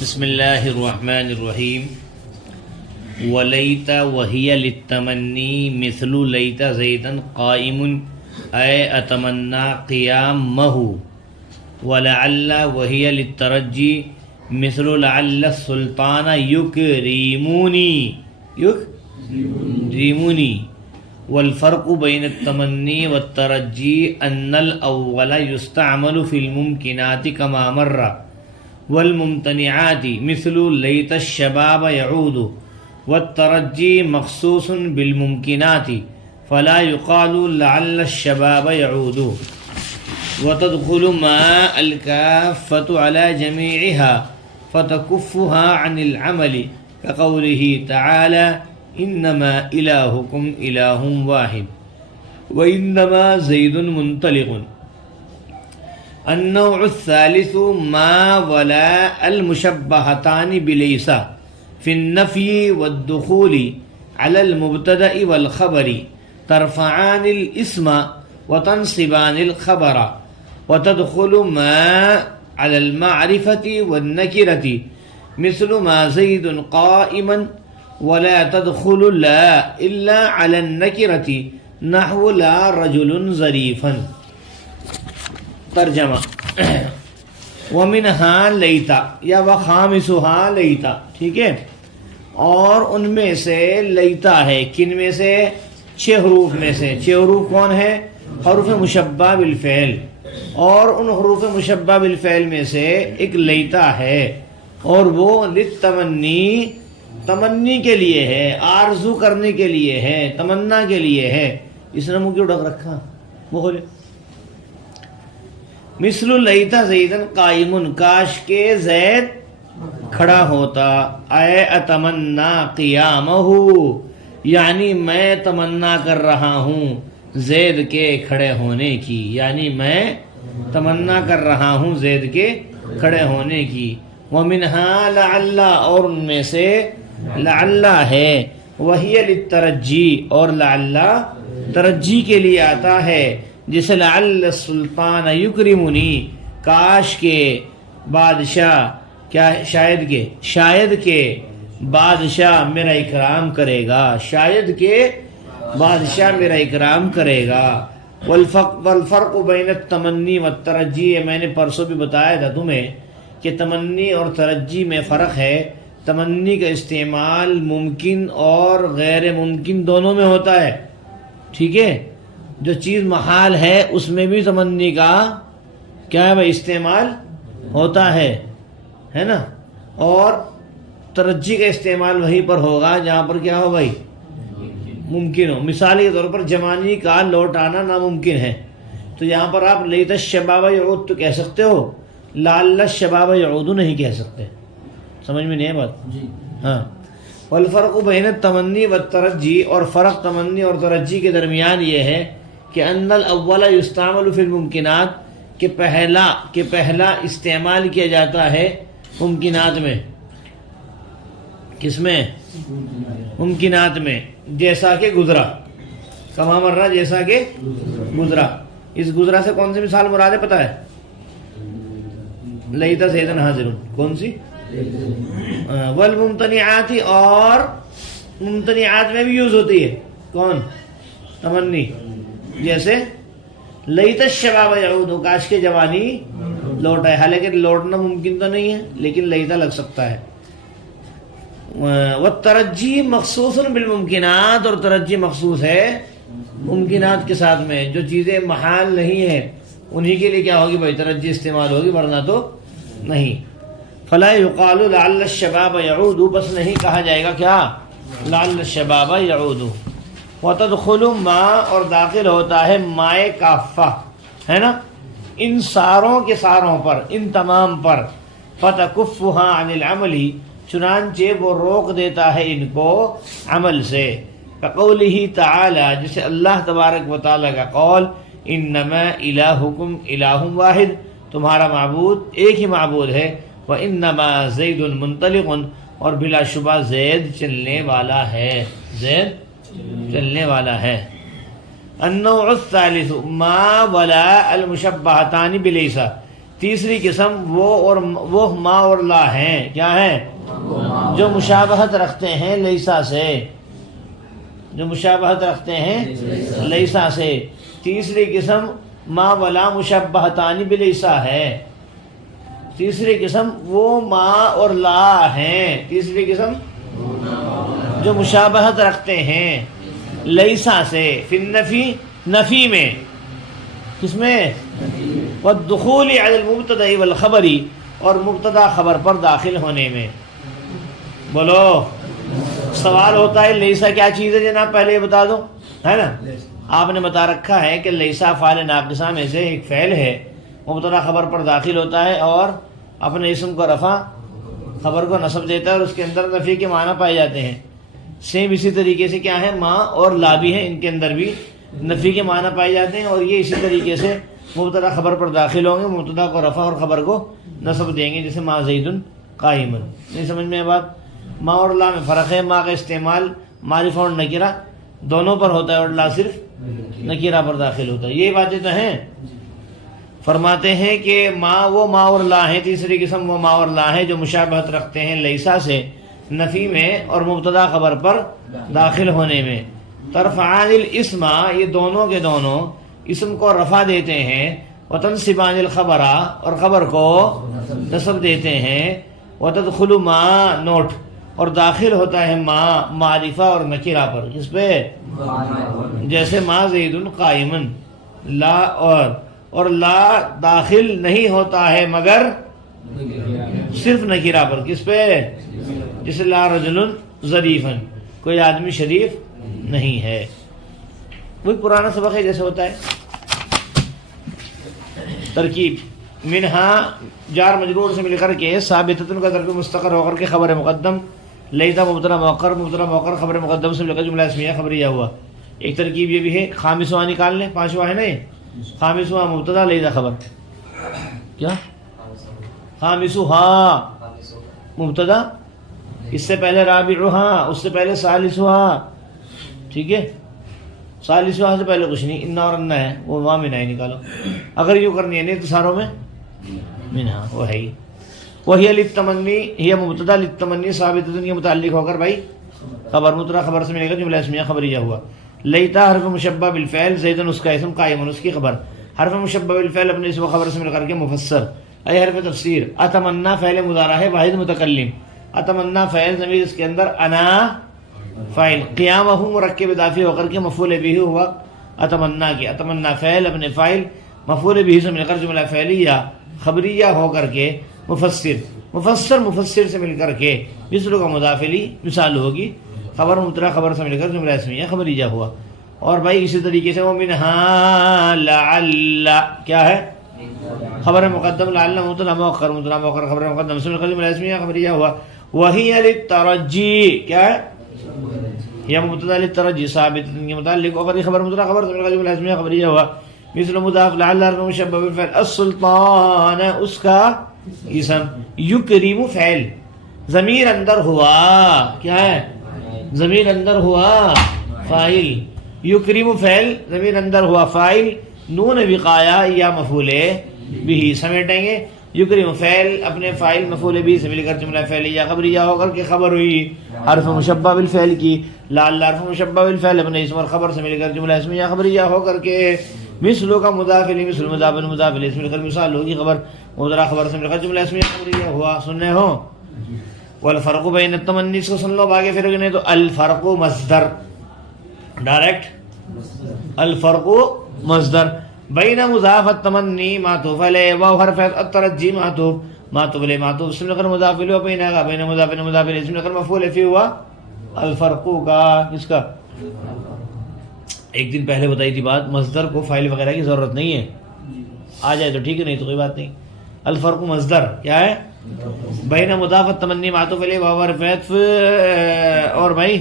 بسم اللہ الرحمن الرحیم ولیت وہی للتمنی مثل لیت زیدن قائم اے اتمنا قیامہ ولعل وہی للترجی مثل لعل السلطان یکریمونی والفرق بین التمنی والترجی ان الاول یستعمل فی الممکنات کما مر والممتنعات مثل لیت الشباب يعود والترجی مخصوص بالممکنات فلا يقال لعل الشباب يعود وتدخل ما الكافة على جميعها فتكفها عن العمل كقوله تعالى إنما إلهكم إله واحد وإنما زيد منطلق. النوع الثالث ما ولا المشبهتان بليس في النفي والدخول على المبتدأ والخبر ترفعان الاسم وتنصبان الخبر وتدخل ما على المعرفة والنكرة مثل ما زيد قائما ولا تدخل لا إلا على النكرة نحو لا رجل ظريفا. ترجمہ ومنها لیتا یا وخامسها لیتا، ٹھیک ہے، اور ان میں سے لیتا ہے، کن میں سے؟ 6 حروف میں سے. 6 حروف کون ہے؟ حروف مشبہ بالفعل، اور ان حروف مشبہ بالفعل میں سے ایک لیتا ہے، اور وہ للتمنی، تمنی کے لیے ہے، آرزو کرنے کے لیے ہے، تمنا کے لیے ہے. اس نے منہ کیوں ڈھک رکھا؟ وہ بولے مثل لیت زیدن قائم، کاش کے زید کھڑا ہوتا، اے اتمنا قیامہ، یعنی میں تمنا کر رہا ہوں زید کے کھڑے ہونے کی، یعنی میں تمنا کر رہا ہوں زید کے کھڑے ہونے کی. ومنها لعل، اور ان میں سے لعل ہے. وہی للترجی، اور لعل ترجی کے لیے آتا ہے، جسے لعل السلطان یکرمنی، کاش کے بادشاہ، کیا شاید کے بادشاہ میرا اکرام کرے گا، شاید کے بادشاہ میرا اکرام کرے گا. والفرق بین التمنی والترجی، میں نے پرسوں بھی بتایا تھا تمہیں کہ تمنی اور ترجی میں فرق ہے. تمنی کا استعمال ممکن اور غیر ممکن دونوں میں ہوتا ہے، ٹھیک ہے. جو چیز محال ہے اس میں بھی تمنی کا کیا ہے بھائی؟ استعمال ہوتا ہے نا. اور ترجی کا استعمال وہیں پر ہوگا جہاں پر کیا ہو بھائی؟ ممکن ہو. مثال کے طور پر جوانی کا لوٹ آنا ناممکن ہے، تو یہاں پر آپ لیت الشباب یعود تو کہہ سکتے ہو، لعل الشباب یعود نہیں کہہ سکتے. سمجھ میں نہیں ہے بات؟ جی ہاں. والفرق بین التمنی والترجی، اور فرق تمنی اور ترجی کے درمیان یہ ہے کہ ان الاول یستعمل فی الممکنات، کہ پہلا استعمال کیا جاتا ہے ممکنات میں. کس میں؟ ممکنات میں. جیسا کہ گزرا، کما مرہ، جیسا کہ گزرا. اس گزرا سے کون سی مثال مراد ہے پتہ ہے؟ لیت زیدن حاضر، کون سی؟ والممتنعات، اور ممتنعات میں بھی یوز ہوتی ہے. کون؟ تمنی. جیسے لیت الشباب یعود، کاش کے جوانی لوٹ آئے. حالانکہ لوٹنا ممکن تو نہیں ہے لیکن لیتا لگ سکتا ہے. والترجی مخصوص بالممکنات، اور ترجی مخصوص ہے ممکنات کے ساتھ میں. جو چیزیں محال نہیں ہیں انہی کے لیے کیا ہوگی بھائی؟ ترجی استعمال ہوگی، ورنہ تو نہیں. فلا یقال لعل الشباب یعود، بس نہیں کہا جائے گا کیا؟ لعل الشباب یعود. وتدخل ما، اور داخل ہوتا ہے مائے کافہ، ہے نا، ان ساروں کے ساروں پر، ان تمام پر. فتکفها عن العمل، چنانچہ وہ روک دیتا ہے ان کو عمل سے. کقولہ تعالی، جسے اللہ تبارک و تعالی کا قول، انما الہکم الہ واحد، تمہارا معبود ایک ہی معبود ہے. وانما زید منطلق، اور بلا شبہ زید چلنے والا ہے، زید چلنے والا ہے. النوع الثالث ما ولا المشبہتان بلیسا، تیسری قسم وہ ما اور لا ہیں، کیا ہیں؟ جو مشابہت رکھتے ہیں لیسا سے، جو مشابہت رکھتے ہیں لیسا سے۔ تیسری قسم ما ولا مشبہتان بلیسا ہے، تیسری قسم وہ ما اور لا ہیں، تیسری قسم جو مشابہت رکھتے ہیں لیسا سے، فی النفی، نفی میں، کس میں؟ والدخول علی المبتدا والخبر، اور مبتدا خبر پر داخل ہونے میں۔ بولو، سوال ہوتا ہے لیسا کیا چیز ہے جناب؟ پہلے یہ بتا دو، ہے نا؟ آپ نے بتا رکھا ہے کہ لیسا فعل ناقصہ میں سے ایک فعل ہے، مبتدا خبر پر داخل ہوتا ہے اور اپنے اسم کو رفع، خبر کو نصب دیتا ہے، اور اس کے اندر نفی کے معنی پائے جاتے ہیں۔ سیم اسی طریقے سے کیا ہے؟ ما اور لا بھی ہیں، ان کے اندر بھی نفی کے معنی پائے جاتے ہیں، اور یہ اسی طریقے سے مبتدا خبر پر داخل ہوں گے، مبتدا کو رفع اور خبر کو نصب دیں گے، جیسے ما زید قائم۔ نہیں سمجھ میں بات؟ ما اور لا میں فرق ہے، ما کا استعمال معرفہ اور نکرہ دونوں پر ہوتا ہے، اور لا صرف نکرہ پر داخل ہوتا ہے۔ یہ باتیں تو ہیں۔ فرماتے ہیں کہ وہ ما اور لا ہیں، تیسری قسم وہ ما اور لا ہیں جو مشابہت رکھتے ہیں لیسا سے، نفی میں اور مبتدا خبر پر داخل ہونے میں۔ ترفعان الاسم، یہ دونوں کے دونوں اسم کو رفع دیتے ہیں، وتنصبان الخبر، اور خبر کو نصب دیتے ہیں، وتدخل ما، نوٹ، اور داخل ہوتا ہے ما معرفہ اور نکرہ پر، کس پہ؟ جیسے ما زید قائم، لا اور لا داخل نہیں ہوتا ہے مگر صرف نکرہ پر، کس پہ؟ جیسے لا رجل ظریف، کوئی آدمی شریف نہیں ہے۔ وہی پرانا سبق ہے جیسے ہوتا ہے۔ ترکیب منہا جار مجرور سے مل کر کے ثابتۃ کا ضرب مستقر ہو کر کے خبر مقدم، لیتا مبتدا مؤخر خبر مقدم سے مل کر جملہ اسمیہ خبریہ ہوا۔ ایک ترکیب یہ بھی ہے، خامسواں نکال لیں، پانچواں ہے نا یہ، خامسواں مبتدا لیتا خبر، کیا؟ خامسہا مبتدا، اس سے پہلے رابعہا، اس سے پہلے ثالثہا، ٹھیک ہے؟ ثالثہا سے پہلے کچھ نہیں، انا اور انا ہے، وہ وہاں منہا ہی نکالو۔ اگر یوں کرنی ہے نہیں تو ساروں میں منہا، وہ ہے ہی۔ وہی للتمنی، یہ مبتدا للتمنی ثابتۃ کے متعلق ہو کر بھائی خبر، مبتدا خبر سے ملے گا جملہ اسمیہ خبریہ ہوا۔ لیتا حرف مشبہ بالفعل، زیدن اس کا اسم، قائم اس کی خبر۔ حرف مشبہ بالفعل اپنے اسم و خبر سے مل کر کے مفسر، اے حرف تفسیر۔ اتمنا فعل مضارع ہے واحد متکلم، اتمنا فعل ضمیر اس کے اندر، انا فاعل، قیامہ مرکب اضافی ہو کر کے مفعول بھی ہوا اتمنا کے، اتمنا فعل اپنے فاعل مفعول بھی سے مل کر جملہ فعلیہ خبریہ ہو کر کے مفسر سے مل کر کے مثل کا مضافلی مثال ہوگی، خبر مبتدا خبر سے مل کر جملہ اسمیہ خبریہ ہوا۔ اور بھائی اسی طریقے سے وہ منہا لعل، کیا ہے؟ خبر مقدم، لعل مبتدا مؤخر خبر مقدم سے مل کر جملہ اسمیہ خبریہ ہوا۔ وہی للترجی، کیا ہے؟ یا مبتدا للترجی ثابت کے متعلق ہو کر خبر مبتدا خبر سے مل کر جملہ اسمیہ خبریہ ہوا۔ مثل مضاف لعل حرف مشبہ بالفعل، السلطان اس کا اسم، یکریم فعل ضمیر اندر ہوا، کیا ہے؟ ضمیر اندر ہوا فاعل، یکریم فعل ضمیر اندر ہوا فاعل، نون وقایا یا مفعول بھی سمیٹیں گے۔ یکریم فعل اپنے فاعل مفعول بھی سے مل کر جملہ فعلیہ خبریہ ہو کر کے خبر ہوئی حرف مشبہ بالفعل کی۔ لعل حرف مشبہ بالفعل اپنے اسم اور خبر سے مل کر جملہ اسمیہ خبریہ ہو کر کے مثلو کا مضاف الیہ، مثل مضاف الیہ سے مل کر مثال ہوگی، خبر مبتدا خبر سے مل کر جملہ اسمیہ خبریہ ہوا۔ سننے ہو؟ والفرق بین التمنی، اس کو سن لو، آگے پھر نہیں تو الفرق مصدر، ڈائریکٹ الفرق مصدر بین مضاف التمنی معطوف علیہ و حرف الترجی معطوف علیہ معطوف سے مل کر مضاف الیہ، بین مضاف الیہ سے مل کر مفعول فی ہوا الفرق کا، اس کا ایک دن پہلے بتائی تھی بات، مصدر کو فاعل وغیرہ کی ضرورت نہیں ہے، آ جائے تو ٹھیک ہے، نہیں تو کوئی بات نہیں۔ الفرق مصدر کیا ہے؟ بین مضاف التمنی معطوف علیہ و حرف اور بھائی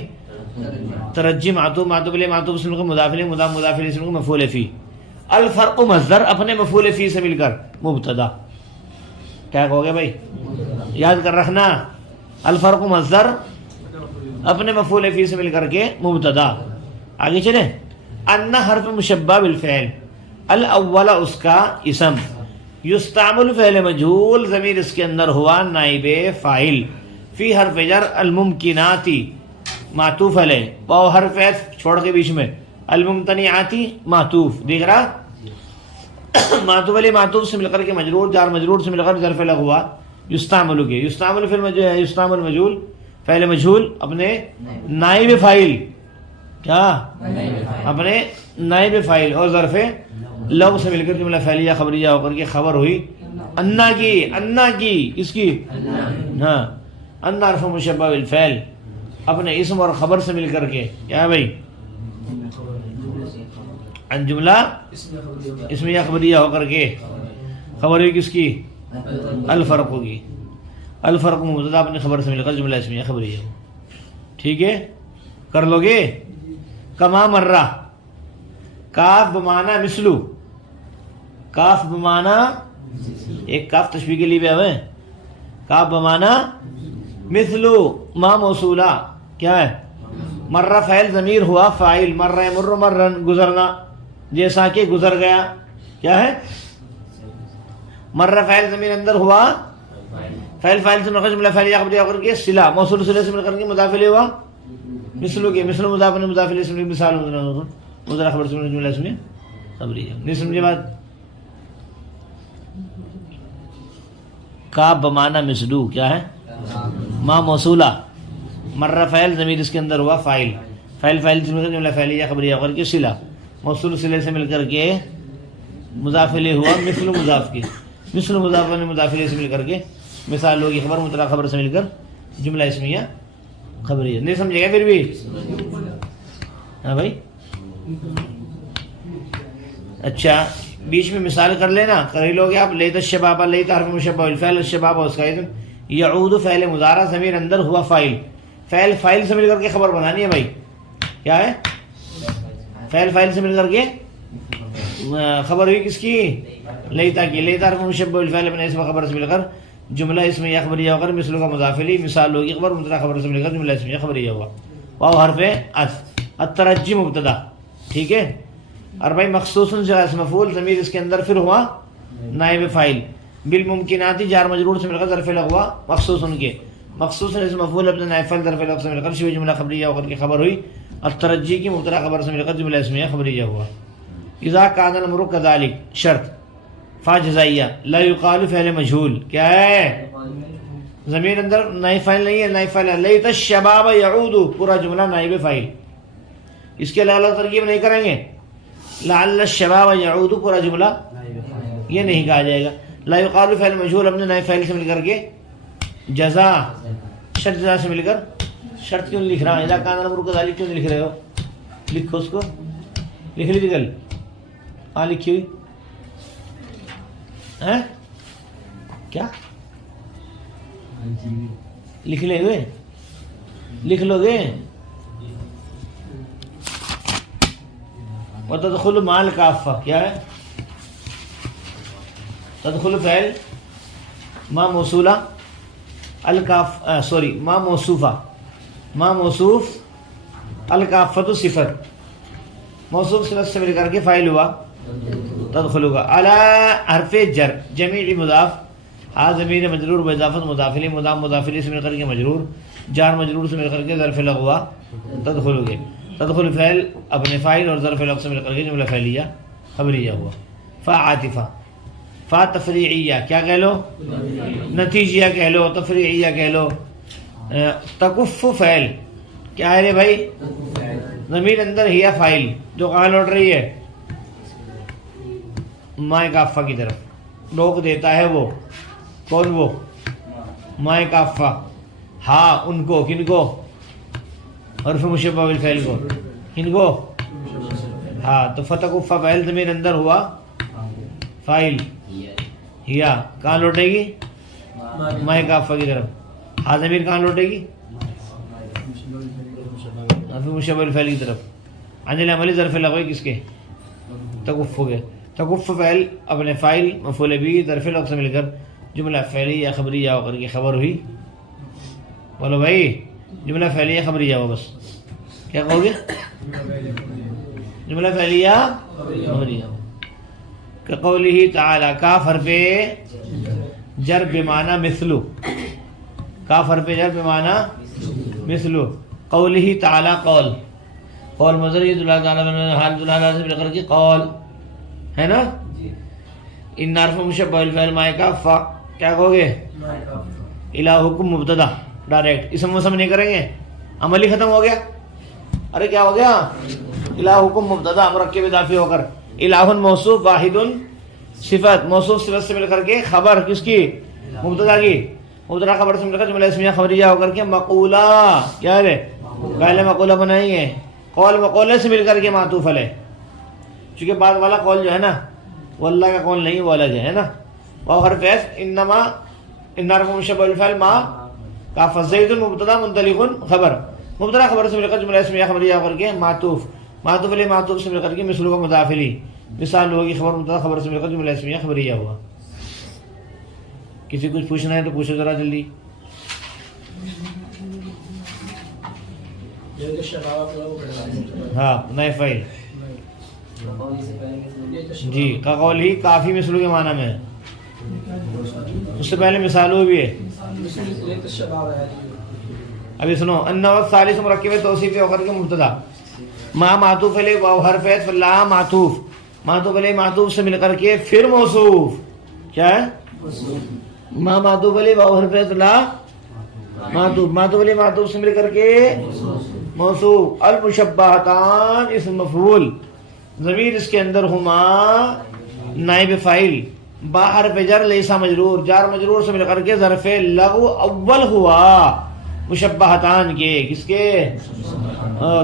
ترجی معطوف علیہ معطوف سے مل کر مضاف الیہ مضاف الیہ سے مل کر مفعول فی۔ الفرق مصدر اپنے مفعول فی سے مل کر مبتدا، کیا ہو گیا بھائی؟ یاد کر رکھنا، الفرق مصدر اپنے مفعول فی سے مل کر کے مبتدا۔ آگے چلیں، ان حرف مشبہ بالفعل، الاول اس کا اسم، یستعمل فعل مجہول ضمیر اس کے اندر ہوا نائب فاعل، فی حرف جر الممکناتی معطوف علیہ، واو حرف عطف چھوڑ کے بیچ میں، الممتنعاتی معطوف، دیکھ رہا معطوف علیہ معطوف سے مل کر کے مجرور، جار مجرور سے مل کر ظرف لغو ہوا یستعمل کے، یستعمل یستعمل مجہول فعل مجہول اپنے نائب فاعل، کیا اپنے نائب فاعل اور ظرف لغو سے مل کر جملہ فعلیہ خبریہ ہو کر کے خبر ہوئی انا کی، انا کی کس کی، ہاں انا حرف مشبہ بالفعل اپنے اسم اور خبر سے مل کر کے کیا ہے بھائی، ان جملہ اسمیہ خبریہ ہو کر کے خبر ہوئی کس کی، الفرق ہوگی، الفرق مبتدا اپنی خبر سے مل کر جملہ اسمیہ خبریہ ہو، ٹھیک ہے کر لو گے. کما مرہ، کاف بمانا مثلو، کاف بمانا ایک کاف تشبیہ کے لیے بھی ہے، کاف بمانا مثلو ما موصولہ کیا ہے، مرہ فعل ضمیر ہوا فاعل، مرہ مر مرن گزرنا، جیسا کہ گزر گیا کیا ہے، مرہ فعل ضمیر اندر ہوا فعل، فاعل سے مل کر جملہ فعلیہ خبریہ کر کے صلہ موصول صلہ سے مل کر کے مضاف الیہ ہوا مثلو کے، مثل مضاف نے مضاف الیہ سے مثال مضارع خبر سے جملہ اس میں خبریہ، نہیں سمجھے بات. کا بمانا مثلو کیا ہے، ما موصولہ، مرہ فعل ضمیر اس کے اندر ہوا فاعل، فعل فاعل سے مل کر جملہ فعلیہ خبریہ کر کے صلہ موصول صلہ سے مل کر کے مضاف الیہ ہوا مثل مضاف کی، مثل مضاف نے مضاف الیہ سے مل کر کے مثال ہوگی خبر، مطلق خبر سے مل کر جملہ اسمیہ خبریہ، نہیں سمجھے گا پھر بھی، ہاں بھائی. اچھا بیچ میں مثال کر لینا، کر ہی لوگے آپ. لیت الشباب، لیت حرف مشبہ بالفعل، الشباب اس کا یعود فعل مضارع ضمیر اندر ہوا فاعل، فعل فاعل سے مل کر کے خبر بنانی ہے بھائی، کیا ہے فعل فاعل سے مل کر کے خبر ہوئی کس کی، لیتا کی، لیتا حرف مشبہ بالفعل اپنے اسم خبر سے مل کر جملہ اسمیہ خبریہ ہو کر مثل کا مضاف الیہ مثال ہوگی خبر، مبتدا خبر سے مل کر جملہ اسمیہ خبریہ ہوا، واو حرف عطف، الترجی مبتدا، ٹھیک ہے. اور بھائی مخصوص سے اسم مفعول ضمیر اس کے اندر پھر ہوا نائب فاعل، بالممکناتی جار مجرور سے مل کر ظرف لغو ہوا مخصوص ان کے، مخصوص اسم مفعول اپنے نائب فاعل ظرف لغو سے مل کر شبہ جملہ خبریہ ہو کر کے خبر ہوئی الترجی کی، مبتدا خبر سے مل کر جملہ اسمیہ خبریہ ہوا. اذا کان الامر کذلک شرط فا جزائیہ، لا یقال فعل مجہول کیا ہے، ضمیر اندر نائب فاعل نہیں ہے، نائب فاعل ہے، لیت الشباب یعود پورا جملہ نائب فاعل، اس کے علاوہ ترکیب نہیں کریں گے، لعل الشباب یعود پورا جملہ یہ نہیں کہا جائے گا. لا یقال فعل مجہول اپنے نائب فاعل سے مل کر کے جزا، شرط جزا سے مل کر، شرط کیوں لکھ رہا ہے، اذا کان الامر کذلک کیوں لکھ رہے ہو، لکھو اس کو، لکھ لی گل، ہاں لکھی ہوئی ہیں کیا، لکھ لیں گے، لکھ لو گے. وتدخل مال کافہ کیا ہے، تدخل فعل ما موصولہ الکاف سوری ما موصوفہ، ما موصوف الکافۃ صفت، موصوف صفت سے مل کر کے فاعل ہوا تدخل ہوگا. علی حرف جر جمیع مضاف، ہا ضمیر مجرور باضافت مضاف الیہ، مضاف مضاف الیہ سے مل کر کے مجرور، جار مجرور سے مل کر کے ظرف لغو ہوا تدخل ہو گئے. تدخل فعل اپنے فاعل اور ظرف لغو سے مل کر کے جملہ فعلیہ خبریہ ہوا. فا عاطفہ، فا تفریعیہ کیا کہہ لو، نتیجیہ کہہ لو، تفریعیہ کہہ لو. تکف فعل کیا ہے رے بھائی، ضمیر اندر ہی فاعل جو کہاں لوٹ رہی ہے، مائے کافہ کی طرف روک دیتا ہے، وہ کون، وہ مائے کافہ، ہاں ان کو، کن کو، حرف مشبہ بالفعل کو، کن کو، ہاں. تو فتکف فعل ضمیر اندر ہوا فاعل، یا کہاں لوٹے گی، مائے کافہ کی طرف، ہاں ضمیر کہاں لوٹے گی، حرف مشبہ بالفعل کی طرف. عن العمل ظرف لغوی کس کے، تکف ہو گئے. تکف فعل اپنے فاعل مفعول بھی ظرف لغو سے مل کر جملہ فعلیہ یا خبریہ ہو کر کے خبر ہوئی. بولو بھائی جملہ فعلیہ خبریہ ہو، بس کیا کہو گے، جملہ فعلیہ خبریہ ہو. قوله تعالی، کاف حرف جر بمعنی مثلو، کاف حرف جر بمعنی مثلو. قوله تعالی قول، قول مصدر یہ دلالہ تعالی حال دلالہ سے بلکر کی قول ہے نا. ان حرف مشبہ الفعل مائے کا فا کیا کہو گے؟ الہکم مبتدا ڈائریکٹ اسم وسم نہیں کریں گے، عملی ختم ہو گیا. ارے کیا ہو گیا؟ الہکم مبتدا مرکب اضافی ہو کر، الہ موصوف، واحد صفت، موصوف صفت سے مل کر کے خبر کس کی؟ مبتدا کی. مبتدا خبر سے مل کر جملہ اسمیہ خبریہ ہو کر کے مقولہ، کیا ہے پہلے مقولہ بنائیں گے. قول مقولے سے مل کر کے معطوف علیہ، چونکہ بعد والا قول جو ہے نا وہ اللہ کا قول نہیں، وہ الگ ہے نا. وہ حرف ہے انما، ان حرف مشبہ الفعل ما کاف زید مبتدا منطلق خبر، مبتدا خبر سے مل کر جملہ اسمیہ خبریہ ہو کر کے معطوف، معطوف علیہ معطوف سے مل کر کے مثل کا مضاف الیہ. مثال ہوگی خبر مبتدا خبر سے مل کر جملہ اسمیہ خبریہ ہوا. کسی کچھ پوچھنا ہے تو پوچھو ذرا جلدی. ہاں نئے فائل جی کا قول ہی کافی مثلوں کے معنی میں، اس سے پہلے مثالوں بھی ہے. ابھی سنو، ان وقت ثالث مرکب توصیف ہو کر کے مبتدا، ما معطوف علیہ واو حرف ہے، لا معطوف، معطوف علیہ معطوف سے مل کر کے پھر موصوف، کیا ہے؟ ما معطوف علیہ واو حرف ہے، لا معطوف، معطوف علیہ معطوف سے مل کر کے موصوف. المشبہتان اسم مفعول، ضمیر اس کے اندر ہما نائب فاعل، با حرف جر لیسا مجرور، جار مجرور سے مل کر کے ظرف لغو اول ہوا مشبہتان کے، کس کے؟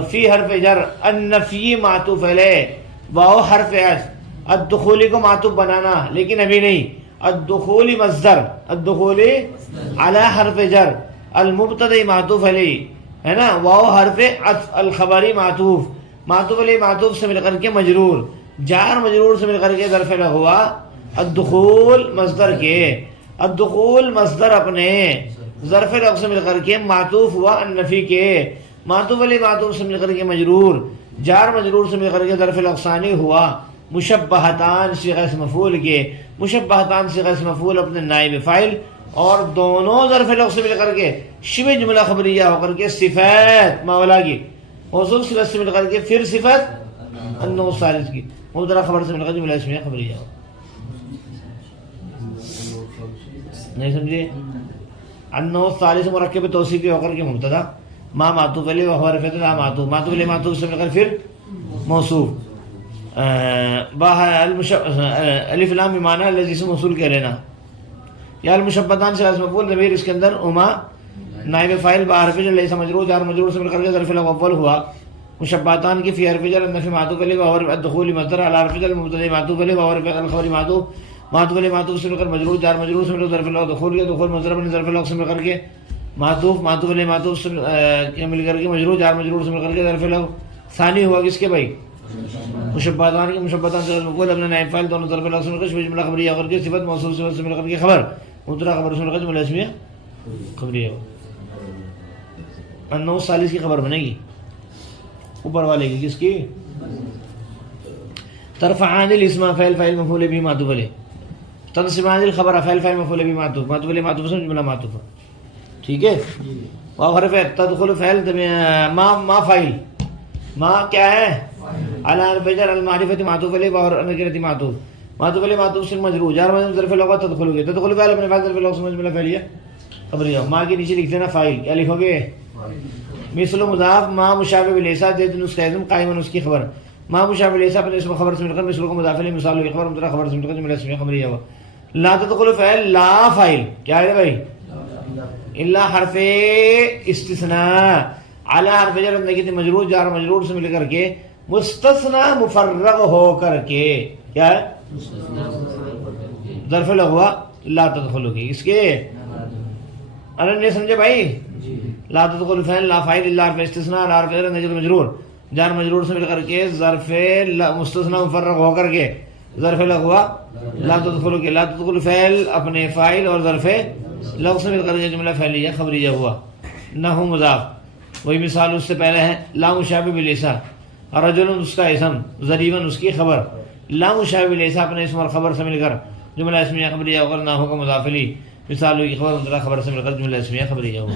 فی حرف جر، النفی معطوف علیہ، واو حرف عطف، الدخولی کو معطوف بنانا لیکن ابھی نہیں، الدخولی مصدر، الدخولی علی حرف جر، المبتدی معطوف علیہ ہے نا، واو حرف عطف، الخبری معطوف، معطوف علیہ معطوف سے مل کر کے مجرور، جار مجرور سے مل کر کے ظرف لغو ہوا الدخول مصدر کے، الدخول مصدر اپنے ظرف لغو سے مل کر کے معطوف ہوا النفی کے، معطوف علیہ معطوف سے مل کر کے مجرور، جار مجرور سے مل کر کے ظرف لغو ثانی ہوا مشبہتان صیغہ اسم مفعول کے. مشبہتان صیغہ اسم مفعول اپنے نائب فاعل، اور دونوں ظرف لغو سے مل کر کے شبہ جملہ خبریہ ہو کر کے صفات ماولا کی، موصوف صفت سے مل کر کے پھر صفت انو ثالث کی، مبتدا خبر سے مل کر جملہ اسمیہ خبریہ ہو. نہیں سمجھے؟ انو ثالث مرکب توصیفی ہو کر کے مبتدا، ما معطوف علیہ و حرف لا معطوف، معطوف علیہ معطوف سے مل کر پھر موصوف. الف لام بمعنی الذی اسم موصول کہہ لینا. یا المشبہتان سے اسم مفعول، ضمیر اس کے اندر اما نائب فاعل، با حرف جر لیسا مجرور، جار مجرور سے مل کر کے ظرف لغو اول ہوا مشبہتان کی، فی حرف جر النفی معطوف علیہ و حرف الدخول مصدر، علی حرف جر المبتدی معطوف علیہ و حرف الخبر معطوف، معطوف علیہ معطوف سے مل کر مجرور، جار مجرور سے مل کر ظرف لغو دخول کے، دخول مصدر اپنے ظرف لغو سے مل کر کے معطوف، معطوف علیہ معطوف سے مل کر کے مجرور، جار مجرور سے مل کر کے ظرف لغو ثانی ہوا کس کے بھائی؟ مشبہتان کے. مشبہتان سے مفعول اپنے نائب فاعل دونوں ظرف لغو سے مل کر شبہ جملہ خبریہ ہو کر کے صفت، موصوف صفت سے مل کر کے خبر، مبتدا خبر سے مل کر جملہ اسمیہ خبریہ ہو. انو ثالث کی خبر بنے گی اوپر والے کی، کس کی؟ ترفعان الاسم فعل فاعل مفعول به معطوف علیہ، تنصبان الخبر فعل فاعل مفعول به معطوف، معطوف علیہ معطوف سے جملہ معطوف. ٹھیک ہے. واو حرف تدخل فعل ما فاعل، ما کیا ہے؟ علی حرف جر المعرفۃ معطوف علیہ و نکرۃ معطوف، معطوف علیہ معطوف سے مجرور، جار مجرور ظرف لغو تدخل گے، تدخل فعل اپنے فاعل ظرف لغو سے جملہ فعلیہ خبریہ. ما کے نیچے لکھ دینا فاعل، کیا لکھو گے؟ مثل مضاف، ما مشابہ بلیسا زید اس کا اسم قائم اس کی خبر، ما مشابہ بلیسا اپنے اسم خبر سے مل کر مثل کو مضاف علیہ مثال کی خبر، مبتدا خبر سے مل کر جملہ اسمیہ خبریہ ہوا. لا تدخل فعل لا فاعل، کیا ہے بھائی؟ الا حرف استثناء، علی حرف جر نکرہ مجرور، جار مجرور سے مل کر کے مستثنی مفرغ ہو کر کے، کیا ہے؟ ظرف لغو لا تدخل کی، اس کے نہیں سمجھے بھائی؟ لا تدخل فعل لا فاعل الا حرف استثناء، علی حرف جر نکرہ مجرور، جار مجرور سے مل کر کے ظرف مستثنی مفرغ ہو کر کے ظرف لغو لا تدخل کی. لا تدخل فعل اپنے فاعل اور ظرف لغو سے مل کر کے جملہ فعلیہ خبریہ ہوا. نحو مضاف، وہی مثال اس سے پہلے ہے. لا مشابہ بلیسا، رجل اس کا اسم، ضریباً اس کی خبر، لام مشابہ لیسا اپنے اسم اور خبر سے مل کر جملہ اسمیہ خبریہ اگر نہ ہو کا مضاف الیہ، مثال ہوئی خبر مبتدا خبر سے مل کر جملہ اسمیہ خبریہ ہو.